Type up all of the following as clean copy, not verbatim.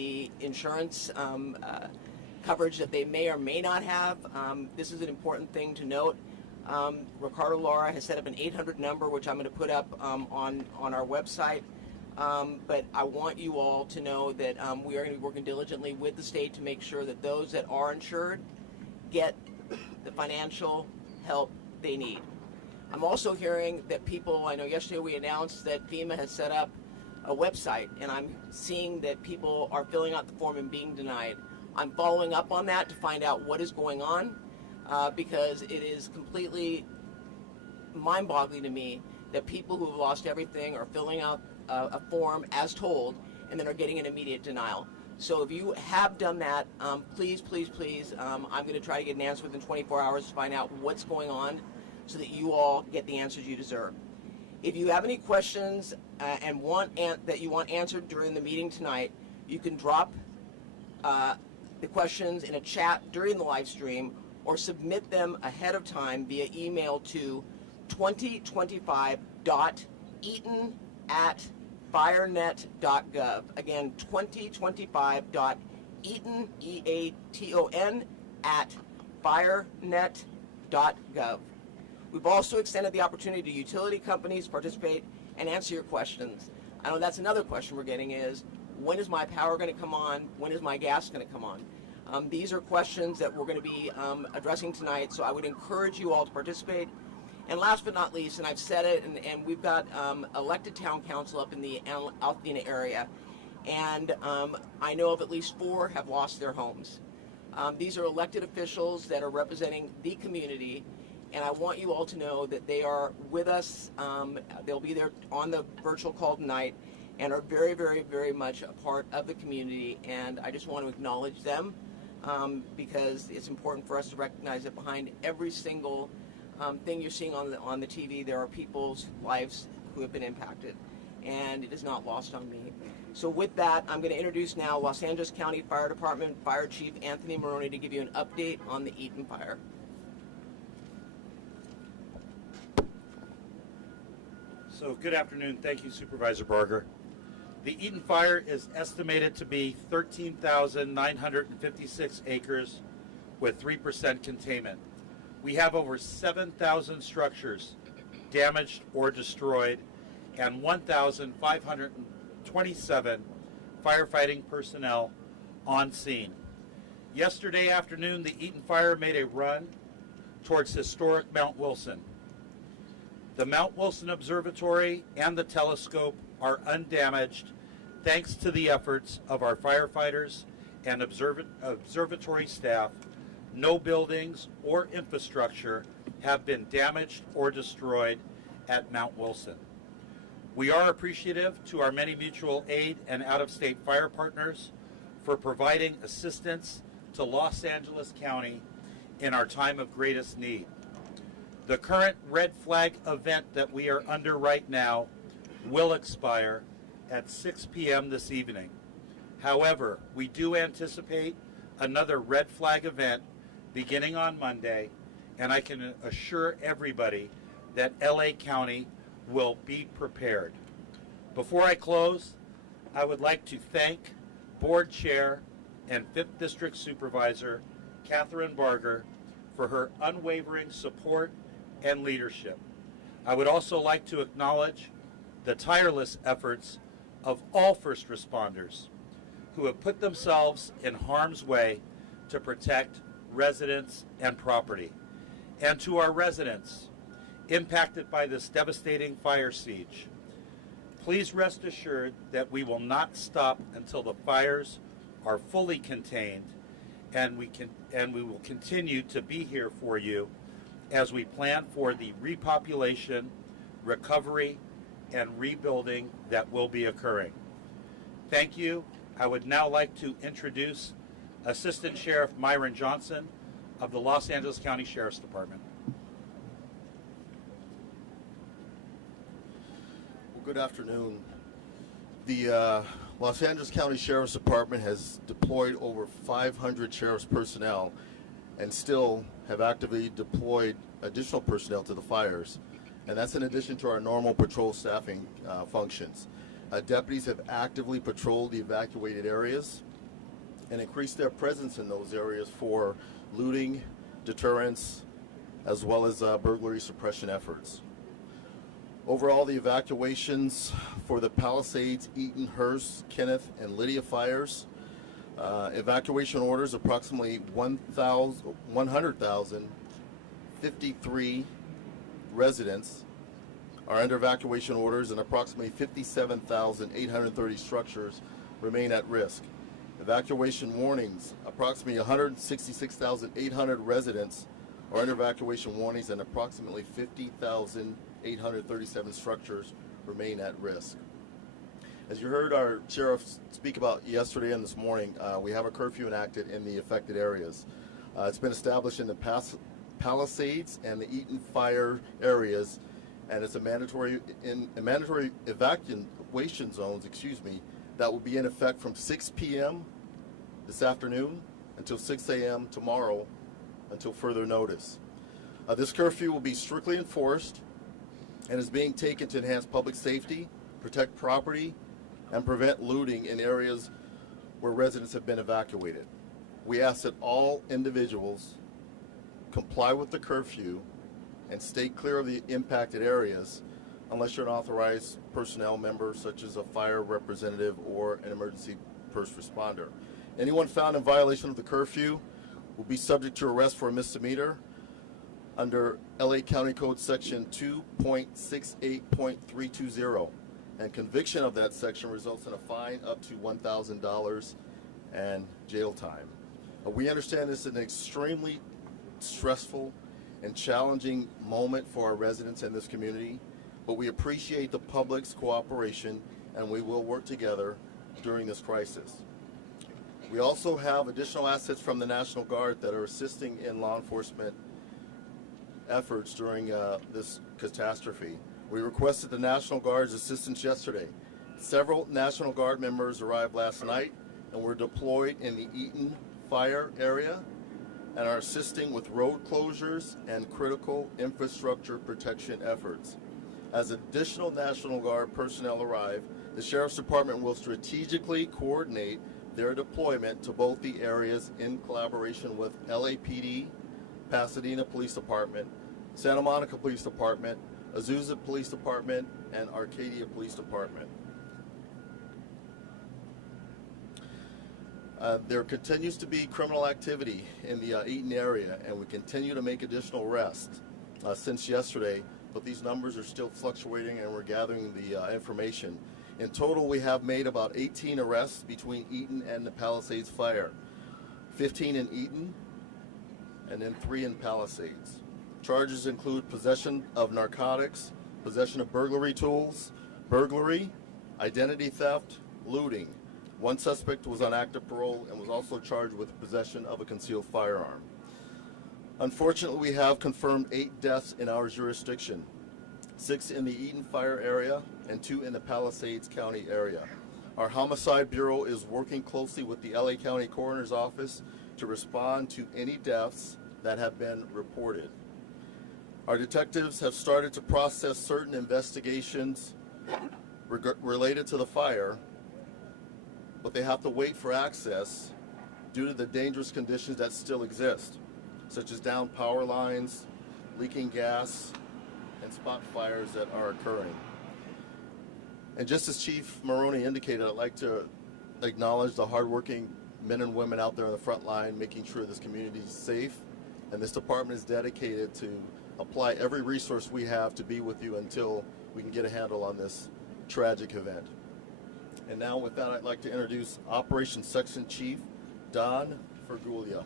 the insurance coverage that they may or may not have. This is an important thing to note. Ricardo Lara has set up an 800 number, which I'm going to put up on our website. But I want you all to know that we are going to be working diligently with the state to make sure that those that are insured get the financial help they need. I'm also hearing that people, I know yesterday we announced that FEMA has set up a website, and I'm seeing that people are filling out the form and being denied. I'm following up on that to find out what is going on, because it is completely mind-boggling to me that people who have lost everything are filling out a form as told and then are getting an immediate denial. So if you have done that, please, please, please, I'm going to try to get an answer within 24 hours to find out what's going on so that you all get the answers you deserve. If you have any questions and that you want answered during the meeting tonight, you can drop the questions in a chat during the live stream or submit them ahead of time via email to 2025.eaton@firenet.gov. Again, 2025.eaton, E-A-T-O-N, @firenet.gov. We've also extended the opportunity to utility companies to participate and answer your questions. I know that's another question we're getting is, when is my power going to come on? When is my gas going to come on? These are questions that we're going to be addressing tonight, so I would encourage you all to participate. And last but not least, and I've said it, and we've got elected town council up in the Altadena area, and I know of at least 4 have lost their homes. These are elected officials that are representing the community, and I want you all to know that they are with us. They'll be there on the virtual call tonight and are very, very, very much a part of the community, and I just want to acknowledge them because it's important for us to recognize that behind every single thing you're seeing on the TV, there are people's lives who have been impacted, and it is not lost on me. So with that, I'm going to introduce now Los Angeles County Fire Department Fire Chief Anthony Maroney to give you an update on the Eaton Fire. So good afternoon. Thank you, Supervisor Barger. The Eaton Fire is estimated to be 13,956 acres with 3% containment. We have over 7,000 structures damaged or destroyed and 1,527 firefighting personnel on scene. Yesterday afternoon, the Eaton Fire made a run towards historic Mount Wilson. The Mount Wilson Observatory and the telescope are undamaged thanks to the efforts of our firefighters and observatory staff. No buildings or infrastructure have been damaged or destroyed at Mount Wilson. We are appreciative to our many mutual aid and out-of-state fire partners for providing assistance to Los Angeles County in our time of greatest need. The current red flag event that we are under right now will expire at 6 p.m. this evening. However, we do anticipate another red flag event beginning on Monday, and I can assure everybody that LA County will be prepared. Before I close, I would like to thank Board Chair and 5th District Supervisor Catherine Barger for her unwavering support and leadership. I would also like to acknowledge the tireless efforts of all first responders who have put themselves in harm's way to protect residents and property. And to our residents impacted by this devastating fire siege, please rest assured that we will not stop until the fires are fully contained, and we will continue to be here for you as we plan for the repopulation, recovery, and rebuilding that will be occurring. Thank you. I would now like to introduce Assistant Sheriff Myron Johnson of the Los Angeles County Sheriff's Department. Well, good afternoon. The Los Angeles County Sheriff's Department has deployed over 500 sheriff's personnel and still have actively deployed additional personnel to the fires. And that's in addition to our normal patrol staffing functions. Deputies have actively patrolled the evacuated areas. and increase their presence in those areas for looting, deterrence, as well as burglary suppression efforts. Overall, the evacuations for the Palisades, Eaton, Hearst, Kenneth, and Lydia fires, evacuation orders approximately 100,053 residents are under evacuation orders, and approximately 57,830 structures remain at risk. Evacuation warnings, approximately 166,800 residents are under evacuation warnings, and approximately 50,837 structures remain at risk. As you heard our sheriff speak about yesterday and this morning, we have a curfew enacted in the affected areas. It's been established in the Palisades and the Eaton Fire areas, and it's a mandatory evacuation zones, that will be in effect from 6 p.m. this afternoon until 6 a.m. tomorrow until further notice. This curfew will be strictly enforced and is being taken to enhance public safety, protect property, and prevent looting in areas where residents have been evacuated. We ask that all individuals comply with the curfew and stay clear of the impacted areas unless you're an authorized personnel member such as a fire representative or an emergency first responder. Anyone found in violation of the curfew will be subject to arrest for a misdemeanor under LA County Code section 2.68.320, and conviction of that section results in a fine up to $1,000 and jail time. We understand this is an extremely stressful and challenging moment for our residents in this community, but we appreciate the public's cooperation, and we will work together during this crisis. We also have additional assets from the National Guard that are assisting in law enforcement efforts during this catastrophe. We requested the National Guard's assistance yesterday. Several National Guard members arrived last night and were deployed in the Eaton Fire area and are assisting with road closures and critical infrastructure protection efforts. As additional National Guard personnel arrive, the Sheriff's Department will strategically coordinate their deployment to both the areas in collaboration with LAPD, Pasadena Police Department, Santa Monica Police Department, Azusa Police Department, and Arcadia Police Department. There continues to be criminal activity in the Eaton area, and we continue to make additional arrests since yesterday, but these numbers are still fluctuating, and we're gathering the information. In total, we have made about 18 arrests between Eaton and the Palisades fire, 15 in Eaton, and then 3 in Palisades. Charges include possession of narcotics, possession of burglary tools, burglary, identity theft, looting. One suspect was on active parole and was also charged with possession of a concealed firearm. Unfortunately, we have confirmed 8 deaths in our jurisdiction, 6 in the Eaton Fire area and 2 in the Palisades County area. Our Homicide Bureau is working closely with the LA County Coroner's Office to respond to any deaths that have been reported. Our detectives have started to process certain investigations related to the fire, but they have to wait for access due to the dangerous conditions that still exist, such as downed power lines, leaking gas, and spot fires that are occurring. And just as Chief Maroney indicated, I'd like to acknowledge the hardworking men and women out there on the front line making sure this community is safe, and this department is dedicated to apply every resource we have to be with you until we can get a handle on this tragic event. And now with that, I'd like to introduce Operations Section Chief Don Fergulia.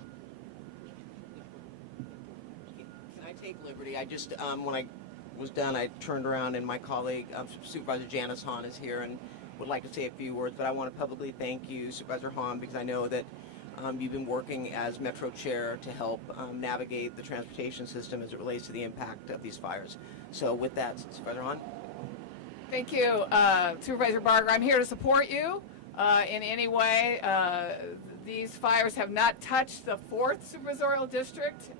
Can I take liberty? I just, when I was done, I turned around and my colleague, Supervisor Janice Hahn, is here and would like to say a few words, but I want to publicly thank you, Supervisor Hahn, because I know that you've been working as Metro Chair to help navigate the transportation system as it relates to the impact of these fires. So with that, Supervisor Hahn. Thank you, Supervisor Barger. I'm here to support you in any way. These fires have not touched the 4th Supervisorial District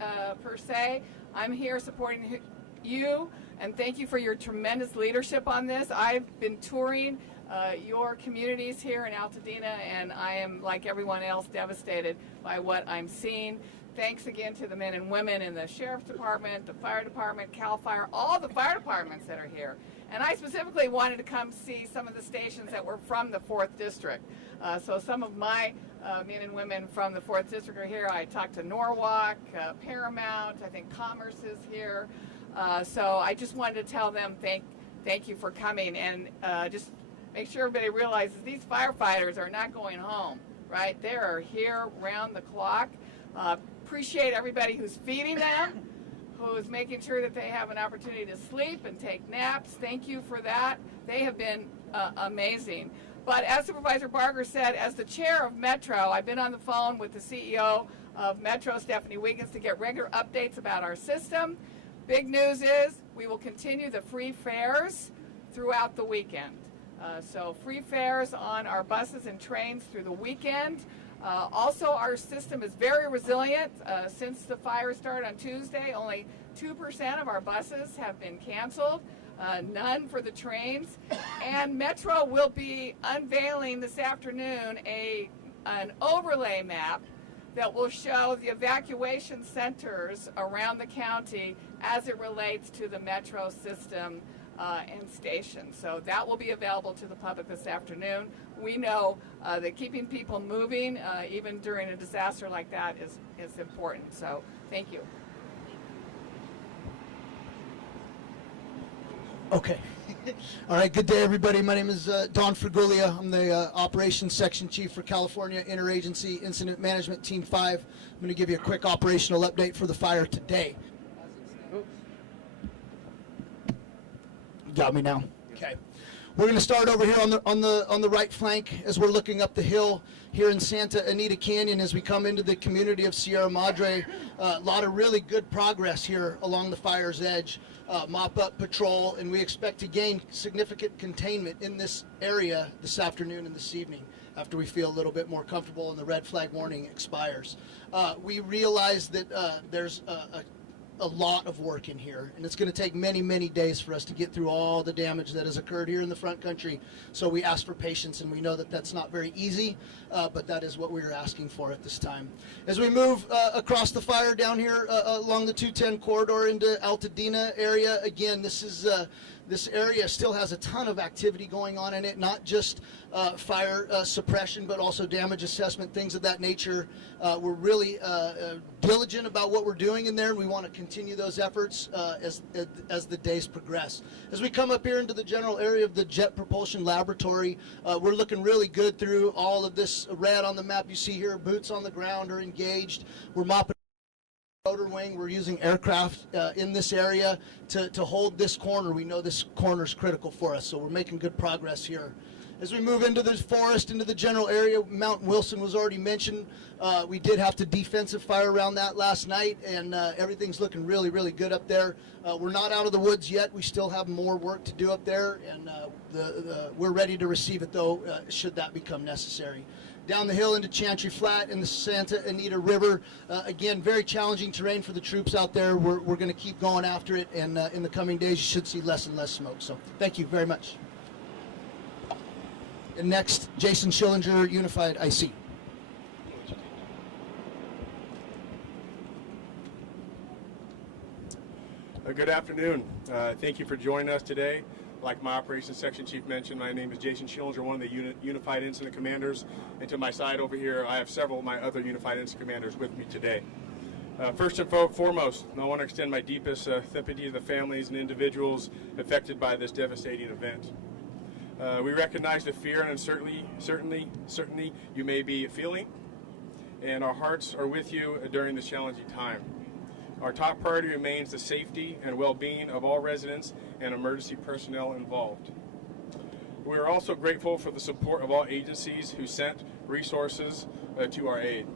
per se. I'm here supporting you, and thank you for your tremendous leadership on this. I've been touring your communities here in Altadena, and I am, like everyone else, devastated by what I'm seeing. Thanks again to the men and women in the Sheriff's Department, the Fire Department, CAL FIRE, all the fire departments that are here. And I specifically wanted to come see some of the stations that were from the 4th District. So some of my men and women from the 4th District are here. I talked to Norwalk, Paramount, I think Commerce is here. So I just wanted to tell them thank you for coming, and just make sure everybody realizes these firefighters are not going home, right? They are here round the clock. Appreciate everybody who's feeding them, who's making sure that they have an opportunity to sleep and take naps. Thank you for that. They have been amazing. But as Supervisor Barger said, as the chair of Metro, I've been on the phone with the CEO of Metro, Stephanie Wiggins, to get regular updates about our system. Big news is we will continue the free fares throughout the weekend. So free fares on our buses and trains through the weekend. Also, our system is very resilient. Since the fire started on Tuesday, only 2% of our buses have been canceled, none for the trains. And Metro will be unveiling this afternoon an overlay map that will show the evacuation centers around the county as it relates to the Metro system and stations. So that will be available to the public this afternoon. We know that keeping people moving, even during a disaster like that, is important. So thank you. Okay. All right, good day, everybody. My name is Don Frigulia. I'm the Operations Section Chief for California Interagency Incident Management Team 5. I'm going to give you a quick operational update for the fire today. Got me now? Okay. We're going to start over here on the right flank as we're looking up the hill here in Santa Anita Canyon as we come into the community of Sierra Madre. A lot of really good progress here along the fire's edge. Mop-up patrol, and we expect to gain significant containment in this area this afternoon and this evening after we feel a little bit more comfortable and the red flag warning expires. We realize that there's a lot of work in here, and it's going to take many, many days for us to get through all the damage that has occurred here in the front country. So we ask for patience, and we know that that's not very easy, but that is what we are asking for at this time. As we move across the fire down here along the 210 corridor into Altadena area, again, this area still has a ton of activity going on in it, not just fire suppression, but also damage assessment, things of that nature. We're really diligent about what we're doing in there, and we want to continue those efforts as the days progress. As we come up here into the general area of the Jet Propulsion Laboratory, we're looking really good through all of this red on the map you see here. Boots on the ground are engaged. We're mopping rotor wing. We're using aircraft in this area to hold this corner. We know this corner is critical for us, so we're making good progress here. As we move into the forest, into the general area, Mount Wilson was already mentioned. We did have to defensive fire around that last night, and everything's looking really, really good up there. We're not out of the woods yet. We still have more work to do up there, and we're ready to receive it, though, should that become necessary. Down the hill into Chantry Flat and the Santa Anita River. Again, very challenging terrain for the troops out there. We're going to keep going after it, and in the coming days, you should see less and less smoke. So thank you very much. And next, Jason Schillinger, Unified IC. Good afternoon. Thank you for joining us today. Like my Operations Section Chief mentioned, my name is Jason Schillinger, one of the Unified Incident Commanders. And to my side over here, I have several of my other Unified Incident Commanders with me today. First and foremost, I want to extend my deepest sympathy to the families and individuals affected by this devastating event. We recognize the fear and uncertainty you may be feeling, and our hearts are with you during this challenging time. Our top priority remains the safety and well-being of all residents and emergency personnel involved. We are also grateful for the support of all agencies who sent resources to our aid.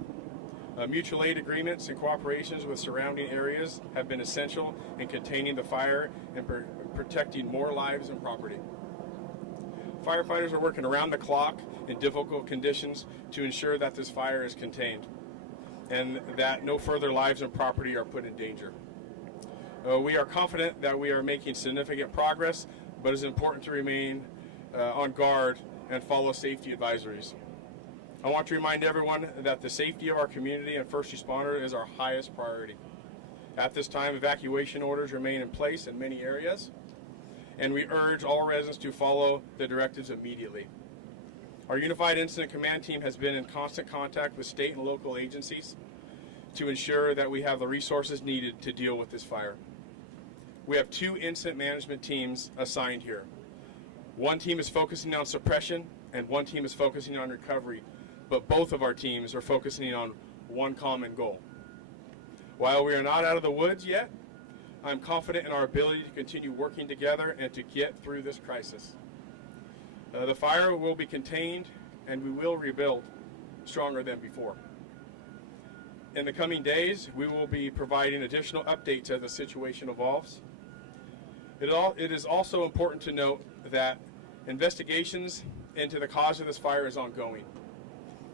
Mutual aid agreements and cooperations with surrounding areas have been essential in containing the fire and protecting more lives and property. Firefighters are working around the clock in difficult conditions to ensure that this fire is contained and that no further lives and property are put in danger. We are confident that we are making significant progress, but it's important to remain on guard and follow safety advisories. I want to remind everyone that the safety of our community and first responder is our highest priority. At this time, evacuation orders remain in place in many areas, and we urge all residents to follow the directives immediately. Our Unified Incident Command Team has been in constant contact with state and local agencies to ensure that we have the resources needed to deal with this fire. We have 2 incident management teams assigned here. One team is focusing on suppression and one team is focusing on recovery, but both of our teams are focusing on one common goal. While we are not out of the woods yet, I'm confident in our ability to continue working together and to get through this crisis. The fire will be contained and we will rebuild stronger than before. In the coming days, we will be providing additional updates as the situation evolves. It is also important to note that investigations into the cause of this fire is ongoing,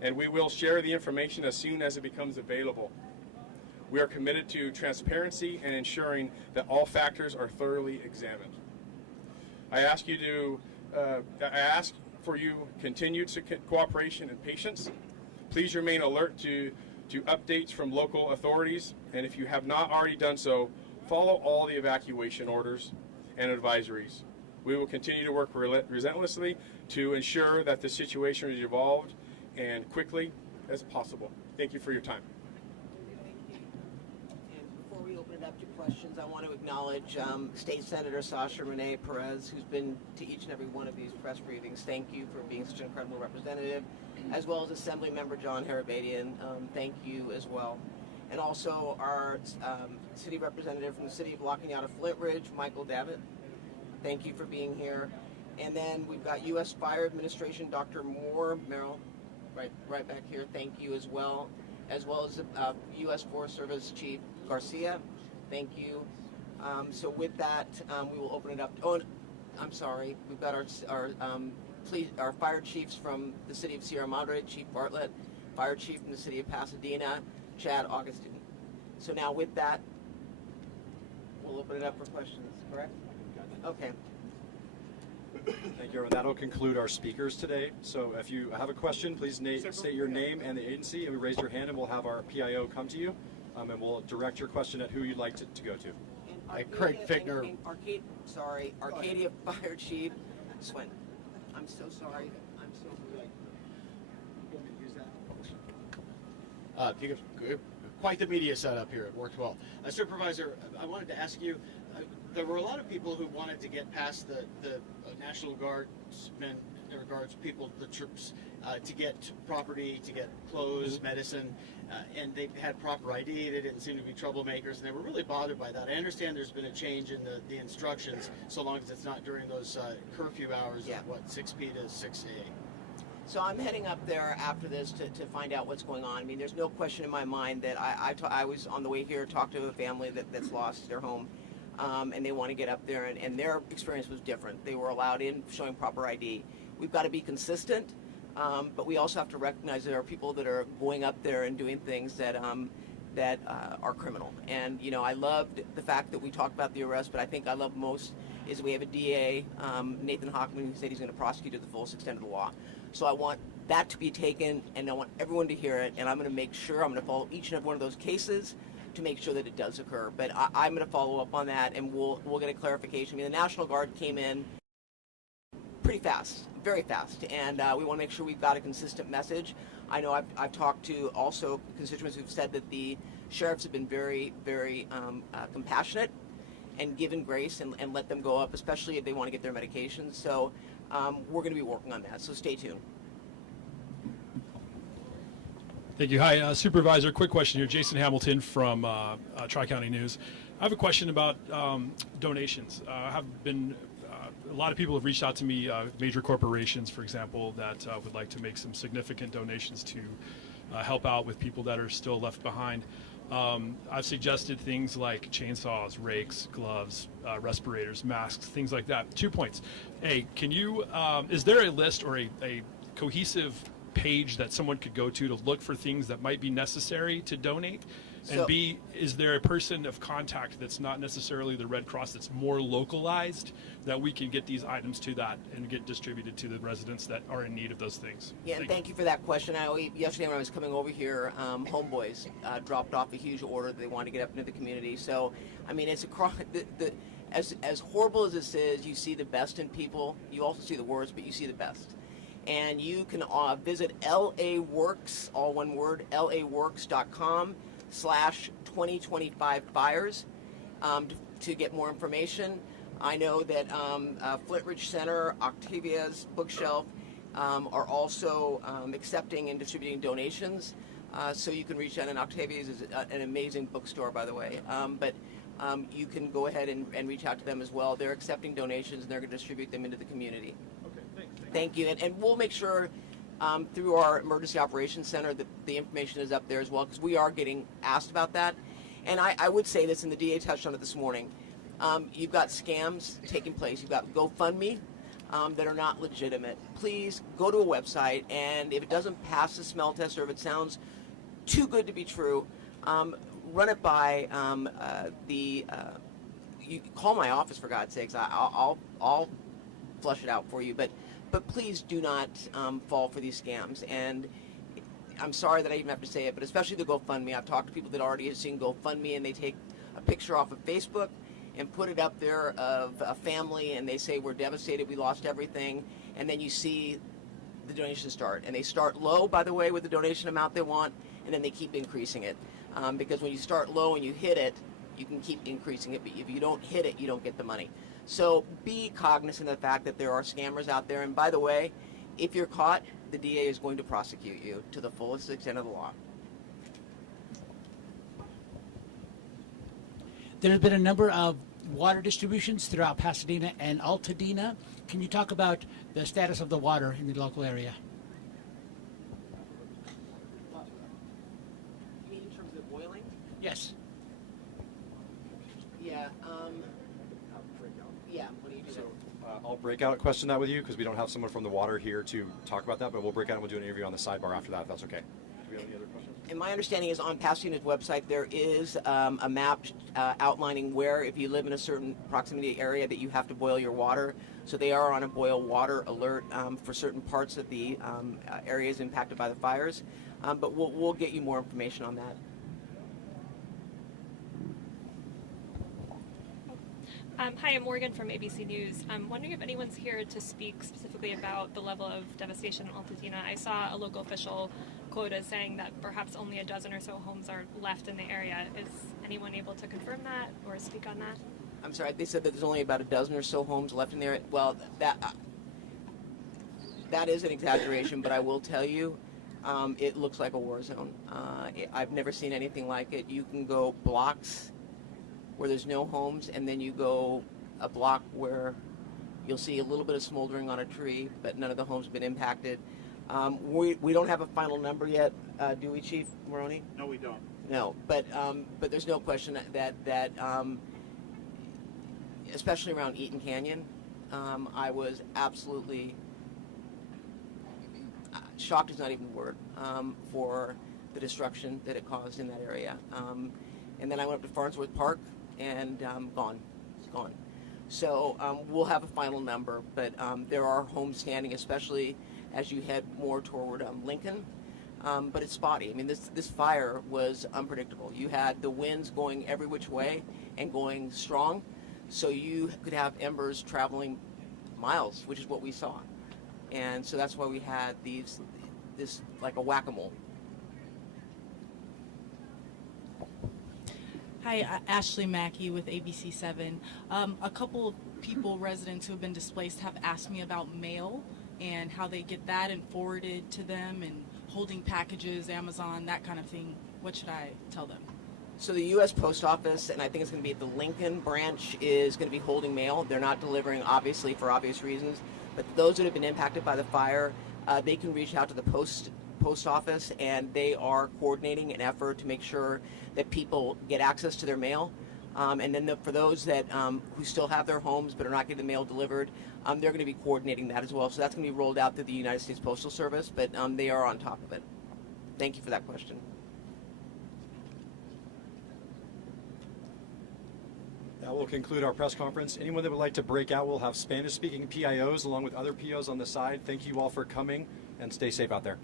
and we will share the information as soon as it becomes available. We are committed to transparency and ensuring that all factors are thoroughly examined. I ask for you continued cooperation and patience. Please remain alert to updates from local authorities, and if you have not already done so, follow all the evacuation orders and advisories. We will continue to work relentlessly to ensure that the situation is resolved and quickly as possible. Thank you for your time. Thank you. And before we open it up to questions, I want to acknowledge State Senator Sasha Renee Perez, who's been to each and every one of these press briefings. Thank you for being such an incredible representative, as well as Assembly Member John Harabadian. Thank you as well. And also our city representative from the city of La Cañada Flint Ridge, Michael Davitt. Thank you for being here. And then we've got U.S. Fire Administration, Dr. Moore, Merrill, right back here. Thank you as well as U.S. Forest Service Chief Garcia. Thank you. So with that, we will open it up. Oh, I'm sorry. We've got our fire chiefs from the city of Sierra Madre, Chief Bartlett, fire chief from the city of Pasadena, Chad Augustine. So now with that, we'll open it up for questions, correct? Okay. Thank you, everyone. That'll conclude our speakers today. So if you have a question, please state your name and the agency, and we raise your hand, and we'll have our PIO come to you, and we'll direct your question at who you'd like to go to. Craig Fickner. Arcadia Fire Chief Swin. I'm so sorry. I'm so sorry. Quite the media setup here. It worked well. Supervisor, I wanted to ask you, there were a lot of people who wanted to get past the National Guardsmen, the troops, to get property, to get clothes, medicine, and they had proper ID. They didn't seem to be troublemakers, and they were really bothered by that. I understand there's been a change in the instructions, so long as it's not during those curfew hours of, 6 p to 6 a. So I'm heading up there after this to find out what's going on. I mean, there's no question in my mind that I was on the way here, talked to a family that's lost their home, and they want to get up there, and their experience was different. They were allowed in, showing proper ID. We've got to be consistent, but we also have to recognize there are people that are going up there and doing things that are criminal. And, you know, I loved the fact that we talked about the arrest, but I think I love most is we have a DA, Nathan Hockman, who said he's going to prosecute to the fullest extent of the law. So I want that to be taken, and I want everyone to hear it, and I'm going to make sure I'm going to follow each and every one of those cases to make sure that it does occur. But I'm going to follow up on that, and we'll get a clarification. I mean, the National Guard came in pretty fast, very fast, and we want to make sure we've got a consistent message. I know I've talked to also constituents who've said that the sheriffs have been very, very compassionate and given grace and let them go up, especially if they want to get their medications. So we're going to be working on that, so stay tuned. Thank you. Hi, Supervisor. Quick question here. Jason Hamilton from Tri-County News. I have a question about donations. A lot of people have reached out to me, major corporations, for example, that would like to make some significant donations to help out with people that are still left behind. I've suggested things like chainsaws, rakes, gloves, respirators, masks, things like that. 2 points. A, can you, is there a list or a cohesive page that someone could go to look for things that might be necessary to donate? And So- B, is there a person of contact that's not necessarily the Red Cross that's more localized that we can get these items to that and get distributed to the residents that are in need of those things? Yeah, and thank you for that question. Yesterday when I was coming over here, Homeboys dropped off a huge order that they wanted to get up into the community. So, I mean, it's across as horrible as this is, you see the best in people. You also see the worst, but you see the best. And you can visit LA Works, all one word, laworks.com/2025fires to get more information. I know that Flintridge Center, Octavia's Bookshelf are also accepting and distributing donations. So you can reach out, and Octavia's is an amazing bookstore, by the way. But you can go ahead and reach out to them as well. They're accepting donations, and they're going to distribute them into the community. Okay, thanks. Thank you. And we'll make sure through our Emergency Operations Center that the information is up there as well, because we are getting asked about that. And I would say this, and the DA touched on it this morning. You've got scams taking place. You've got GoFundMe that are not legitimate. Please go to a website, and if it doesn't pass the smell test, or if it sounds too good to be true, run it by you call my office, for God's sakes. I'll flush it out for you, but please do not fall for these scams. And I'm sorry that I even have to say it, but especially the GoFundMe. I've talked to people that already have seen GoFundMe, and they take a picture off of Facebook and put it up there of a family, and they say, we're devastated, we lost everything, and then you see the donations start. And they start low, by the way, with the donation amount they want, and then they keep increasing it. Because when you start low and you hit it, you can keep increasing it, but if you don't hit it, you don't get the money. So be cognizant of the fact that there are scammers out there, and by the way, if you're caught, the DA is going to prosecute you to the fullest extent of the law. There's been a number of water distributions throughout Pasadena and Altadena. Can you talk about the status of the water in the local area? You mean in terms of boiling? Yes. Yeah. Yeah. What do you do? So I'll break out question that with you because we don't have someone from the water here to talk about that, but we'll break out and we'll do an interview on the sidebar after that, if that's okay. Do we have any other questions? And my understanding is on Pasadena's website there is a map outlining where, if you live in a certain proximity area, that you have to boil your water. So they are on a boil water alert for certain parts of the areas impacted by the fires. But we'll get you more information on that. Hi, I'm Morgan from ABC News. I'm wondering if anyone's here to speak specifically about the level of devastation in Altadena. I saw a local official quoted saying that perhaps only a dozen or so homes are left in the area. Is anyone able to confirm that or speak on that? I'm sorry, they said that there's only about a dozen or so homes left in there. Well, that is an exaggeration, but I will tell you, it looks like a war zone. I've never seen anything like it. You can go blocks where there's no homes, and then you go a block where you'll see a little bit of smoldering on a tree, but none of the homes have been impacted. We don't have a final number yet, do we, Chief Maroney? No, we don't. No, but there's no question that especially around Eaton Canyon, I was absolutely shocked is not even the word for the destruction that it caused in that area. And then I went up to Farnsworth Park, and gone. It's gone. So we'll have a final number, but there are homes standing, especially as you head more toward Lincoln. But it's spotty. I mean, this fire was unpredictable. You had the winds going every which way and going strong, so you could have embers traveling miles, which is what we saw. And so that's why we had this like a whack-a-mole. Hi, Ashley Mackey with ABC7. A couple of people, residents who have been displaced, have asked me about mail and how they get that and forwarded to them, and holding packages, Amazon, that kind of thing. What should I tell them? So the U.S. Post Office, and I think it's going to be at the Lincoln branch, is going to be holding mail. They're not delivering, obviously, for obvious reasons. But those that have been impacted by the fire, they can reach out to the post office, and they are coordinating an effort to make sure that people get access to their mail. And then for those that who still have their homes but are not getting the mail delivered, they're going to be coordinating that as well. So that's going to be rolled out through the United States Postal Service, but they are on top of it. Thank you for that question. That will conclude our press conference. Anyone that would like to break out, we'll have Spanish-speaking PIOs along with other POs on the side. Thank you all for coming, and stay safe out there.